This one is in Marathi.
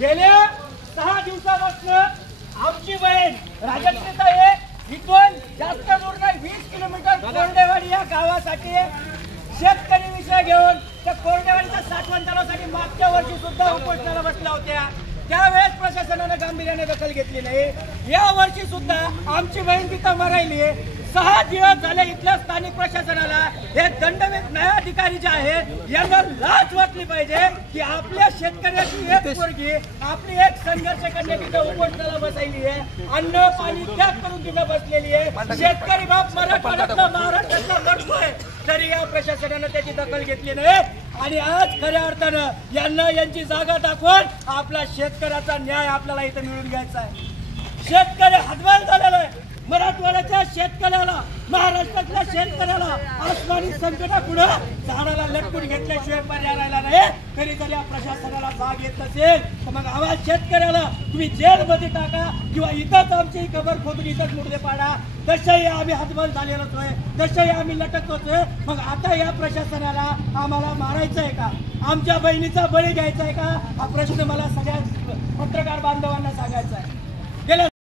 गेल्या 6 दिवसापासून आमची बहीण राजश्रीताई इथून जास्त दूर नाही 20 किलोमीटर कोरडेवाडी या गावासाठी शेतकरी विषय घेऊन त्या कोरडेवाडीच्या साठवण तलावासाठी मागच्या वर्षी सुद्धा उपोषणाला बसल्या होत्या। त्यावेळेस प्रशासनाने गांभीर्याने दखल घेतली नाही। या वर्षी सुद्धा आमची बहीण तिथं मरायली। 6 दिवस झाले इथल्या स्थानिक प्रशासनाला हे दंडनीय न्यायाधिकारी जे आहेत यांना लाज वाटली पाहिजे की आपल्या शेतकऱ्याची एक पोरगी आपली एक संघर्ष करणे तिथं उपोषणाला बसलेली आहे। अन्न पाणी त्याग करून तिथं बसलेली आहे। शेतकरी बाप मराठवाड्यातला महाराष्ट्रातला लढतोय तरी या प्रशासनाने त्याची दखल घेतली नाही आणि आज खऱ्या अर्थानं यांना यांची जागा दाखवून आपला शेतकऱ्याचा न्याय आपल्याला इथं मिळून घ्यायचा आहे। शेतकरी हतबल झालेला आहे। मराठवाड्याच्या शेतकऱ्याला महाराष्ट्रातल्या शेतकऱ्याला आसमानी संकटापुढे झाडाला लटकून घेतल्याशिवाय पर्याय राहिला नाही। कधीतरी या प्रशासनाला जाग येत नसेल तर मग आवाज शेतकऱ्याला तुम्ही जेलमध्ये टाका किंवा इथंच आमची खबर खोदून इथंच मुर्दे पाडा। तशाही आम्ही हतबल झालेलो होतोय, तशाही आम्ही लटक होतोय। मग आता या प्रशासनाला आम्हाला मारायचं आहे का? आमच्या बहिणीचा बळी घ्यायचा आहे का? हा प्रश्न मला सगळ्या पत्रकार बांधवांना सांगायचा आहे।